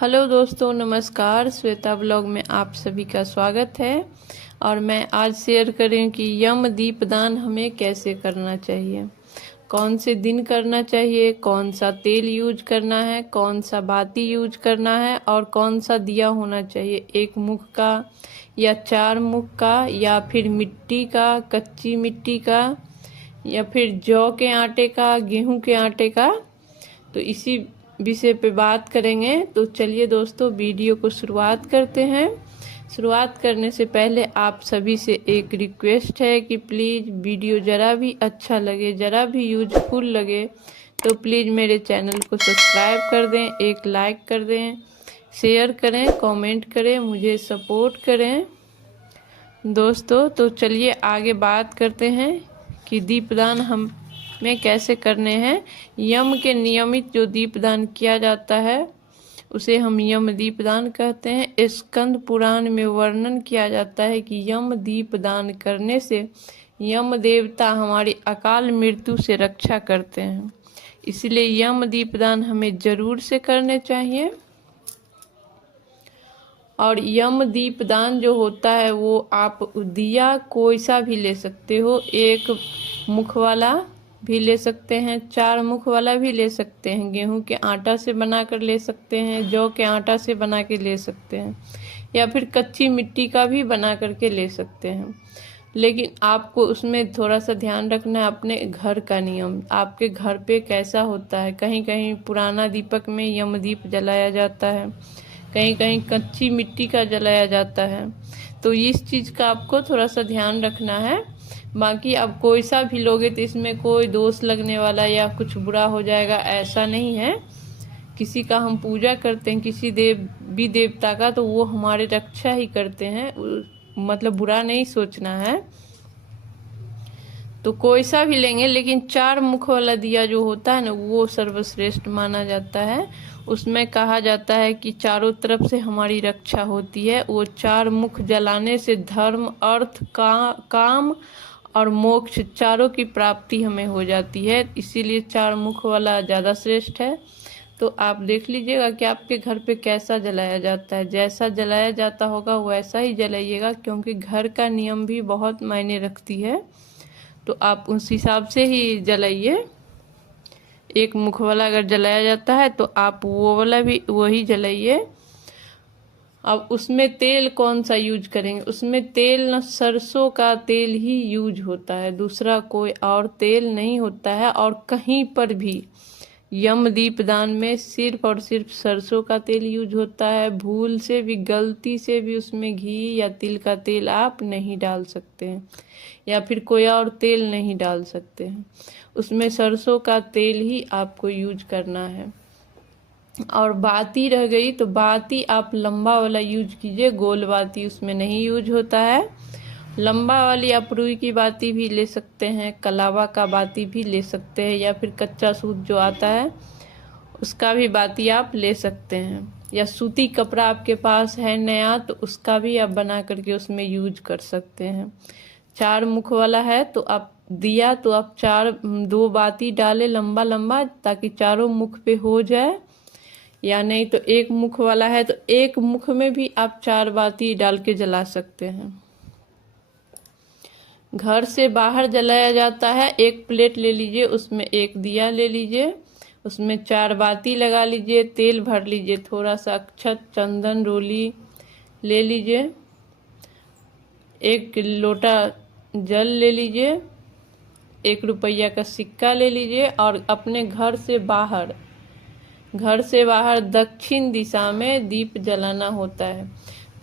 Hello दोस्तों, नमस्कार। Shweta blog में आप सभी का स्वागत है। और मैं आज शेयर करें कि यम दीपदान हमें कैसे करना चाहिए, कौन से दिन करना चाहिए, कौन सा तेल यूज करना है, कौन सा बाती यूज करना है और कौन सा दिया होना चाहिए, एक मुख का या 4 मुख का या फिर मिट्टी का, कच्ची मिट्टी का या फिर जौ के आटे का, गेहूं के आटे का। तो इसी विषय पे बात करेंगे। तो चलिए दोस्तों, वीडियो को शुरुआत करते हैं। शुरुआत करने से पहले आप सभी से एक रिक्वेस्ट है कि प्लीज़ वीडियो ज़रा भी अच्छा लगे, ज़रा भी यूजफुल लगे तो प्लीज़ मेरे चैनल को सब्सक्राइब कर दें, एक लाइक कर दें, शेयर करें, कमेंट करें, मुझे सपोर्ट करें दोस्तों। तो चलिए आगे बात करते हैं कि दीपदान हम में कैसे करने हैं। यम के नियमित जो दीपदान किया जाता है उसे हम यम दीपदान कहते हैं। स्कंद पुराण में वर्णन किया जाता है कि यम दीपदान करने से यम देवता हमारी अकाल मृत्यु से रक्षा करते हैं, इसलिए यम दीपदान हमें जरूर से करने चाहिए। और यम दीपदान जो होता है वो आप दिया कोई सा भी ले सकते हो, एक मुख वाला भी ले सकते हैं, 4 मुख वाला भी ले सकते हैं, गेहूं के आटा से बनाकर ले सकते हैं, जौ के आटा से बना के ले सकते हैं या फिर कच्ची मिट्टी का भी बना करके ले सकते हैं। लेकिन आपको उसमें थोड़ा सा ध्यान रखना है अपने घर का नियम, आपके घर पे कैसा होता है। कहीं कहीं पुराना दीपक में यमदीप जलाया जाता है, कहीं कहीं कच्ची मिट्टी का जलाया जाता है। तो इस चीज़ का आपको थोड़ा सा ध्यान रखना है। बाकी अब कोई सा भी लोगे तो इसमें कोई दोष लगने वाला या कुछ बुरा हो जाएगा ऐसा नहीं है। किसी का हम पूजा करते हैं, किसी देवी देवता का, तो वो हमारे रक्षा ही करते हैं, मतलब बुरा नहीं सोचना है। तो कोई सा भी लेंगे, लेकिन 4 मुख वाला दिया जो होता है ना वो सर्वश्रेष्ठ माना जाता है। उसमें कहा जाता है कि चारों तरफ से हमारी रक्षा होती है। वो 4 मुख जलाने से धर्म, अर्थ, काम और मोक्ष चारों की प्राप्ति हमें हो जाती है, इसीलिए 4 मुख वाला ज़्यादा श्रेष्ठ है। तो आप देख लीजिएगा कि आपके घर पे कैसा जलाया जाता है, जैसा जलाया जाता होगा वैसा ही जलाइएगा, क्योंकि घर का नियम भी बहुत मायने रखती है। तो आप उस हिसाब से ही जलाइए। एक मुख वाला अगर जलाया जाता है तो आप वो वाला भी वही जलाइए। अब उसमें तेल कौन सा यूज करेंगे, उसमें तेल न सरसों का तेल ही यूज होता है, दूसरा कोई और तेल नहीं होता है। और कहीं पर भी यम दीपदान में सिर्फ और सिर्फ सरसों का तेल यूज होता है। भूल से भी, गलती से भी उसमें घी या तिल का तेल आप नहीं डाल सकते हैं या फिर कोई और तेल नहीं डाल सकते हैं। उसमें सरसों का तेल ही आपको यूज करना है। और बाती रह गई तो बाती आप लंबा वाला यूज कीजिए, गोल बाती उसमें नहीं यूज होता है। लंबा वाली आप रुई की बाती भी ले सकते हैं, कलावा का बाती भी ले सकते हैं, या फिर कच्चा सूत जो आता है उसका भी बाती आप ले सकते हैं, या सूती कपड़ा आपके पास है नया तो उसका भी आप बना करके उसमें यूज कर सकते हैं। 4 मुख वाला है तो आप दिया तो आप 2 बाती डाले लंबा लंबा, ताकि चारों मुख पे हो जाए। या नहीं तो एक मुख वाला है तो एक मुख में भी आप 4 बाती डाल के जला सकते हैं। घर से बाहर जलाया जाता है, एक प्लेट ले लीजिए, उसमें एक दिया ले लीजिए, उसमें 4 बाती लगा लीजिए, तेल भर लीजिए, थोड़ा सा अक्षत, चंदन, रोली ले लीजिए, 1 लोटा जल ले लीजिए, 1 रुपया का सिक्का ले लीजिए। और अपने घर से बाहर दक्षिण दिशा में दीप जलाना होता है।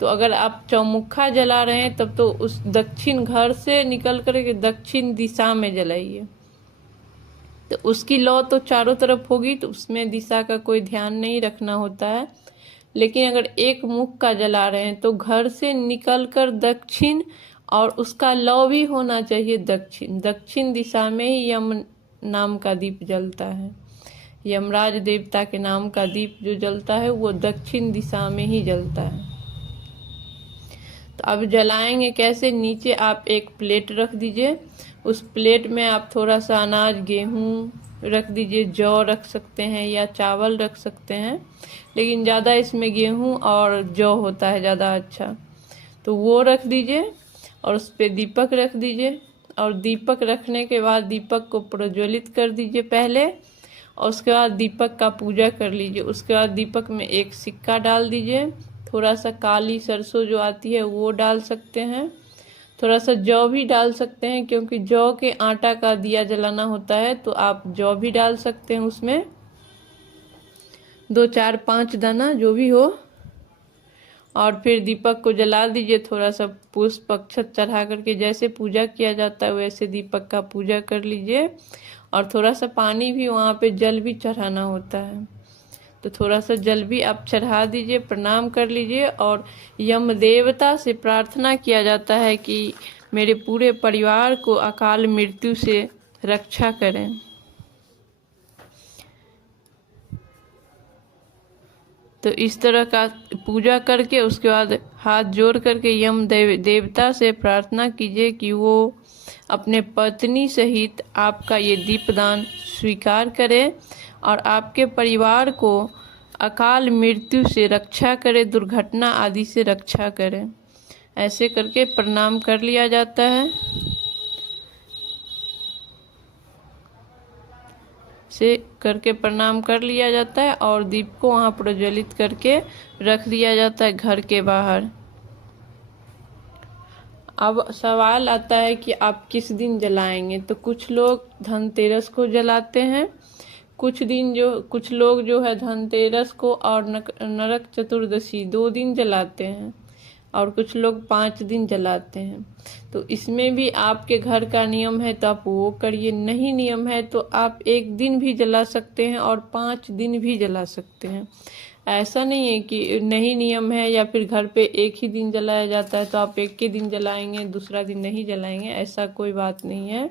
तो अगर आप चौमुखा जला रहे हैं तब तो उस दक्षिण, घर से निकल कर के दक्षिण दिशा में जलाइए, तो उसकी लौ तो चारों तरफ होगी, तो उसमें दिशा का कोई ध्यान नहीं रखना होता है। लेकिन अगर एक मुख का जला रहे हैं तो घर से निकलकर दक्षिण, और उसका लौ भी होना चाहिए दक्षिण दिशा में ही यम नाम का दीप जलता है। यमराज देवता के नाम का दीप जो जलता है वो दक्षिण दिशा में ही जलता है। तो अब जलाएंगे कैसे, नीचे आप एक प्लेट रख दीजिए, उस प्लेट में आप थोड़ा सा अनाज, गेहूँ रख दीजिए, जौ रख सकते हैं या चावल रख सकते हैं, लेकिन ज़्यादा इसमें गेहूं और जौ होता है ज़्यादा अच्छा। तो वो रख दीजिए और उस पर दीपक रख दीजिए, और दीपक रखने के बाद दीपक को प्रज्वलित कर दीजिए पहले, और उसके बाद दीपक का पूजा कर लीजिए। उसके बाद दीपक में एक सिक्का डाल दीजिए, थोड़ा सा काली सरसों जो आती है वो डाल सकते हैं, थोड़ा सा जौ भी डाल सकते हैं, क्योंकि जौ के आटा का दिया जलाना होता है, तो आप जौ भी डाल सकते हैं उसमें, 2 4 5 दाना जो भी हो। और फिर दीपक को जला दीजिए, थोड़ा सा पुष्प अक्षत चढ़ा करके, जैसे पूजा किया जाता है वैसे दीपक का पूजा कर लीजिए। और थोड़ा सा पानी भी, वहाँ पे जल भी चढ़ाना होता है, तो थोड़ा सा जल भी आप चढ़ा दीजिए, प्रणाम कर लीजिए। और यम देवता से प्रार्थना किया जाता है कि मेरे पूरे परिवार को अकाल मृत्यु से रक्षा करें। तो इस तरह का पूजा करके उसके बाद हाथ जोड़ करके यम देवता से प्रार्थना कीजिए कि वो अपने पत्नी सहित आपका ये दीपदान स्वीकार करें और आपके परिवार को अकाल मृत्यु से रक्षा करे, दुर्घटना आदि से रक्षा करे। ऐसे करके प्रणाम कर लिया जाता है, से करके प्रणाम कर लिया जाता है और दीप को वहाँ प्रज्वलित करके रख दिया जाता है घर के बाहर। अब सवाल आता है कि आप किस दिन जलाएंगे, तो कुछ लोग धनतेरस को जलाते हैं, कुछ लोग जो है धनतेरस को और नरक चतुर्दशी 2 दिन जलाते हैं, और कुछ लोग 5 दिन जलाते हैं। तो इसमें भी आपके घर का नियम है तो आप वो करिए, नहीं नियम है तो आप 1 दिन भी जला सकते हैं और 5 दिन भी जला सकते हैं। ऐसा नहीं है कि नहीं नियम है या फिर घर पे 1 ही दिन जलाया जाता है तो आप 1 के दिन जलाएंगे, दूसरा दिन नहीं जलाएंगे, ऐसा कोई बात नहीं है।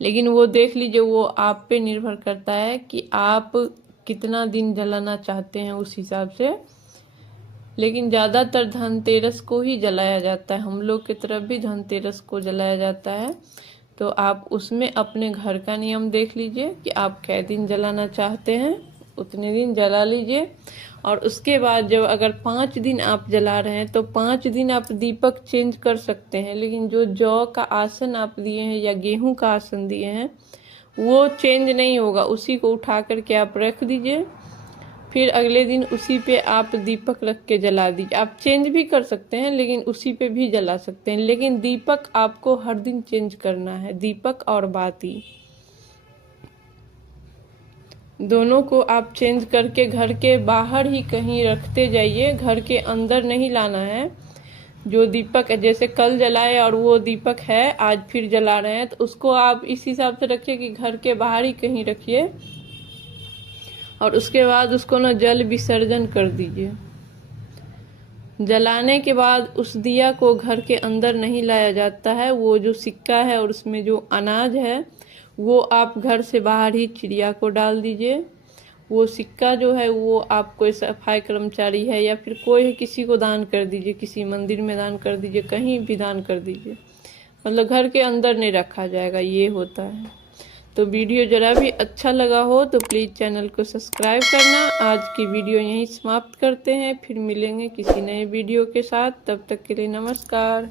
लेकिन वो देख लीजिए, वो आप पे निर्भर करता है कि आप कितना दिन जलाना चाहते हैं उस हिसाब से। लेकिन ज़्यादातर धनतेरस को ही जलाया जाता है, हम लोग की तरफ भी धनतेरस को जलाया जाता है। तो आप उसमें अपने घर का नियम देख लीजिए कि आप कै दिन जलाना चाहते हैं, उतने दिन जला लीजिए। और उसके बाद जब अगर 5 दिन आप जला रहे हैं तो 5 दिन आप दीपक चेंज कर सकते हैं, लेकिन जो जौ का आसन आप दिए हैं या गेहूं का आसन दिए हैं वो चेंज नहीं होगा, उसी को उठा करके आप रख दीजिए, फिर अगले दिन उसी पे आप दीपक रख के जला दीजिए। आप चेंज भी कर सकते हैं लेकिन उसी पे भी जला सकते हैं, लेकिन दीपक आपको हर दिन चेंज करना है, दीपक और बाती दोनों को आप चेंज करके घर के बाहर ही कहीं रखते जाइए, घर के अंदर नहीं लाना है। जो दीपक जैसे कल जलाए और वो दीपक है आज फिर जला रहे हैं, तो उसको आप इस हिसाब से रखिए कि घर के बाहर ही कहीं रखिए, और उसके बाद उसको ना जल विसर्जन कर दीजिए। जलाने के बाद उस दिया को घर के अंदर नहीं लाया जाता है, वो जो सिक्का है और उसमें जो अनाज है वो आप घर से बाहर ही चिड़िया को डाल दीजिए। वो सिक्का जो है वो आप कोई सफाई कर्मचारी है या फिर कोई है किसी को दान कर दीजिए, किसी मंदिर में दान कर दीजिए, कहीं भी दान कर दीजिए, मतलब घर के अंदर नहीं रखा जाएगा, ये होता है। तो वीडियो जरा भी अच्छा लगा हो तो प्लीज़ चैनल को सब्सक्राइब करना। आज की वीडियो यहीं समाप्त करते हैं, फिर मिलेंगे किसी नए वीडियो के साथ, तब तक के लिए नमस्कार।